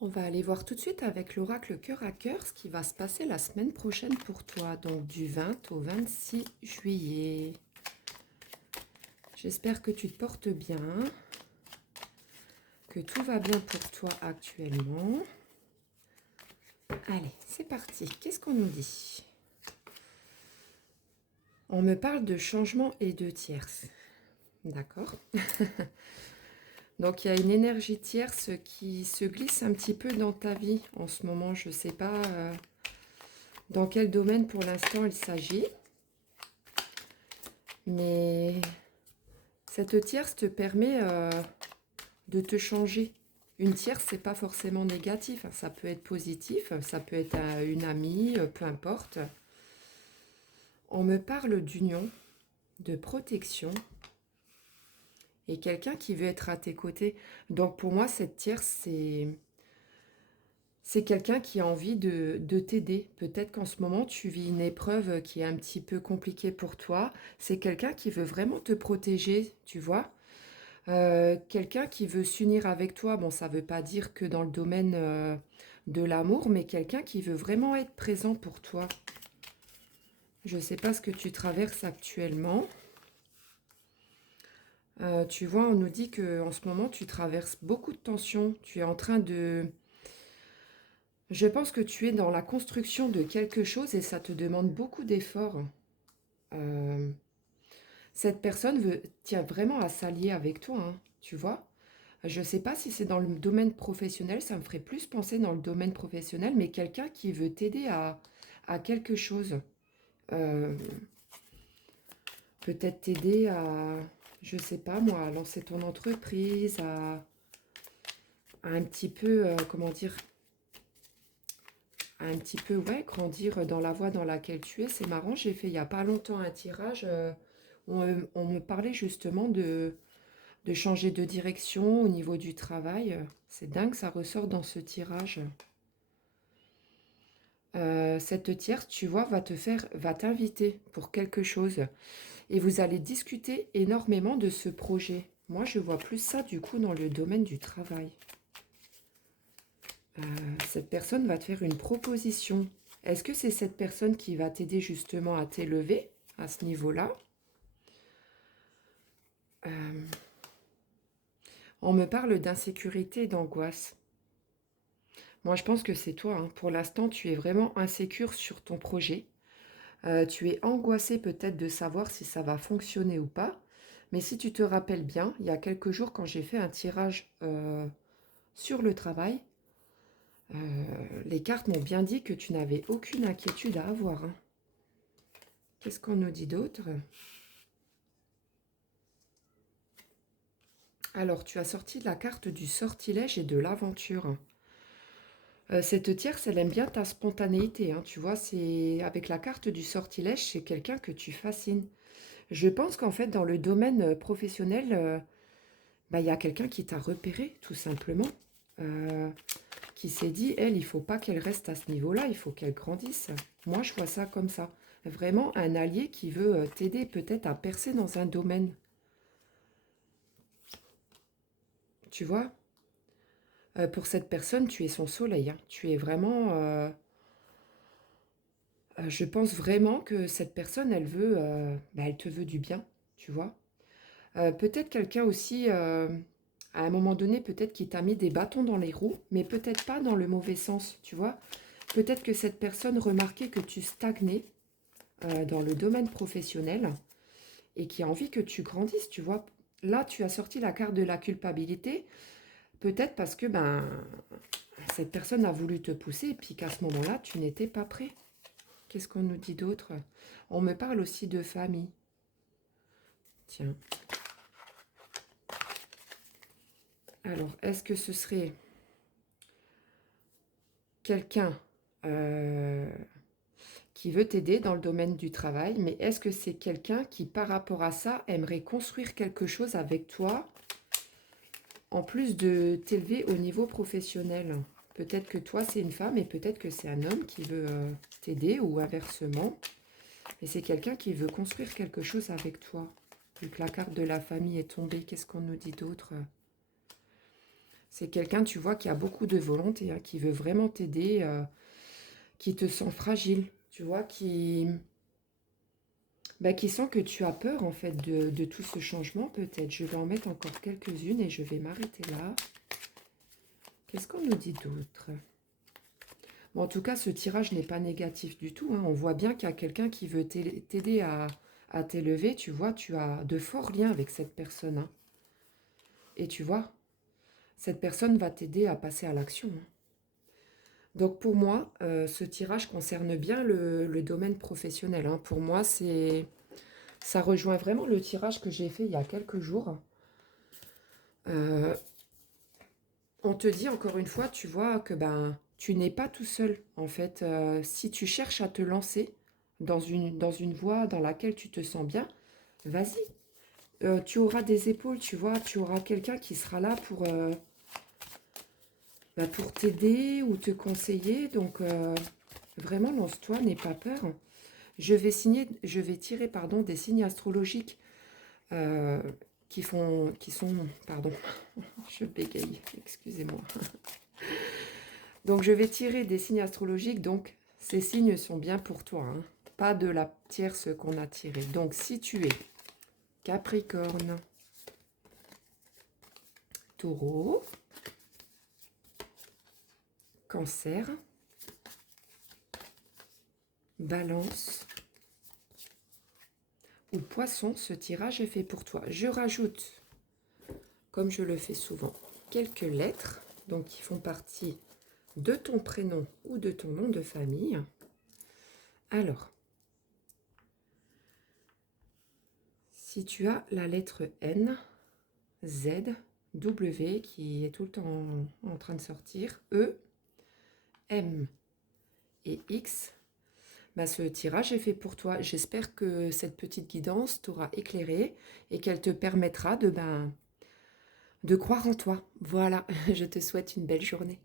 On va aller voir tout de suite avec l'oracle cœur à cœur ce qui va se passer la semaine prochaine pour toi, donc du 20 au 26 juillet. J'espère que tu te portes bien, que tout va bien pour toi actuellement. Allez, c'est parti. Qu'est-ce qu'on nous dit? On me parle de changement et de tierce. D'accord. Donc, il y a une énergie tierce qui se glisse un petit peu dans ta vie en ce moment. Je ne sais pas dans quel domaine pour l'instant il s'agit. Mais cette tierce te permet de te changer. Une tierce, c'est pas forcément négatif. Ça peut être positif, ça peut être une amie, peu importe. On me parle d'union, de protection et quelqu'un qui veut être à tes côtés. Donc pour moi, cette tierce, c'est quelqu'un qui a envie de t'aider. Peut-être qu'en ce moment, tu vis une épreuve qui est un petit peu compliquée pour toi. C'est quelqu'un qui veut vraiment te protéger, tu vois. Quelqu'un qui veut s'unir avec toi, bon, ça ne veut pas dire que dans le domaine de l'amour, mais quelqu'un qui veut vraiment être présent pour toi. Je ne sais pas ce que tu traverses actuellement. Tu vois, on nous dit qu'en ce moment, tu traverses beaucoup de tensions. Tu es en train de... Je pense que tu es dans la construction de quelque chose et ça te demande beaucoup d'efforts. Euh, Cette personne tient vraiment à s'allier avec toi, hein, tu vois. Je ne sais pas si c'est dans le domaine professionnel, ça me ferait plus penser dans le domaine professionnel, mais quelqu'un qui veut t'aider à quelque chose. Euh, Peut-être t'aider à, je ne sais pas moi, à lancer ton entreprise, à un petit peu, comment dire, à un petit peu, ouais, grandir dans la voie dans laquelle tu es. C'est marrant, j'ai fait il n'y a pas longtemps un tirage où on me parlait justement de changer de direction au niveau du travail. C'est dingue, ça ressort dans ce tirage. Cette tierce, tu vois, va t'inviter pour quelque chose. Et vous allez discuter énormément de ce projet. Moi, je vois plus ça, du coup, dans le domaine du travail. Euh, Cette personne va te faire une proposition. Est-ce que c'est cette personne qui va t'aider justement à t'élever à ce niveau-là? Euh, on me parle d'insécurité et d'angoisse. Moi, je pense que c'est toi, hein. Pour l'instant, tu es vraiment insécure sur ton projet. Tu es angoissé peut-être de savoir si ça va fonctionner ou pas. Mais si tu te rappelles bien, il y a quelques jours, quand j'ai fait un tirage sur le travail, les cartes m'ont bien dit que tu n'avais aucune inquiétude à avoir, hein. Qu'est-ce qu'on nous dit d'autre? Alors, tu as sorti la carte du sortilège et de l'aventure. Cette tierce, elle aime bien ta spontanéité, hein, tu vois, c'est avec la carte du sortilège, c'est quelqu'un que tu fascines. Je pense qu'en fait, dans le domaine professionnel, bah, il y a quelqu'un qui t'a repéré, tout simplement, euh, qui s'est dit, elle, il faut pas qu'elle reste à ce niveau-là, il faut qu'elle grandisse. Moi, je vois ça comme ça. Vraiment un allié qui veut t'aider peut-être à percer dans un domaine. Tu vois. Pour cette personne, tu es son soleil, hein. Tu es vraiment... je pense vraiment que cette personne, elle veut... bah, elle te veut du bien, tu vois. Peut-être quelqu'un aussi, à un moment donné, peut-être qui t'a mis des bâtons dans les roues, mais peut-être pas dans le mauvais sens, tu vois. Peut-être que cette personne remarquait que tu stagnais dans le domaine professionnel et qui a envie que tu grandisses, tu vois. Là, tu as sorti la carte de la culpabilité, peut-être parce que ben, cette personne a voulu te pousser et puis qu'à ce moment-là, tu n'étais pas prêt. Qu'est-ce qu'on nous dit d'autre? On me parle aussi de famille. Tiens. Alors, est-ce que ce serait quelqu'un euh, qui veut t'aider dans le domaine du travail, mais est-ce que c'est quelqu'un qui, par rapport à ça, aimerait construire quelque chose avec toi, en plus de t'élever au niveau professionnel? Peut-être que toi, c'est une femme et peut-être que c'est un homme qui veut t'aider ou inversement. Et c'est quelqu'un qui veut construire quelque chose avec toi. Vu que la carte de la famille est tombée, qu'est-ce qu'on nous dit d'autre? C'est quelqu'un, tu vois, qui a beaucoup de volonté, hein, qui veut vraiment t'aider, qui te sent fragile, tu vois, qui sent que tu as peur, en fait, de tout ce changement, peut-être. Je vais en mettre encore quelques-unes et je vais m'arrêter là. Qu'est-ce qu'on nous dit d'autre? Bon, en tout cas, ce tirage n'est pas négatif du tout, hein. On voit bien qu'il y a quelqu'un qui veut t'aider à t'élever. Tu vois, tu as de forts liens avec cette personne, hein. Et tu vois, cette personne va t'aider à passer à l'action, hein. Donc pour moi, ce tirage concerne bien le domaine professionnel, hein. Pour moi, ça rejoint vraiment le tirage que j'ai fait il y a quelques jours. Euh, on te dit encore une fois, tu vois, que ben, tu n'es pas tout seul. En fait, si tu cherches à te lancer dans une voie dans laquelle tu te sens bien, vas-y. Tu auras des épaules, tu vois, tu auras quelqu'un qui sera là pour t'aider ou te conseiller. Donc, vraiment, lance-toi, n'aie pas peur. Je vais tirer, pardon, des signes astrologiques euh, qui sont, pardon, je bégaye, excusez-moi. Donc, je vais tirer des signes astrologiques. Donc, ces signes sont bien pour toi, hein, pas de la tierce qu'on a tirée. Donc, si tu es Capricorne, Taureau, Cancer, Balance ou Poisson, ce tirage est fait pour toi. Je rajoute, comme je le fais souvent, quelques lettres, donc qui font partie de ton prénom ou de ton nom de famille. Alors, si tu as la lettre N, Z, W qui est tout le temps en train de sortir, E, M et X, bah, ce tirage est fait pour toi. J'espère que cette petite guidance t'aura éclairé et qu'elle te permettra de croire en toi. Voilà, je te souhaite une belle journée.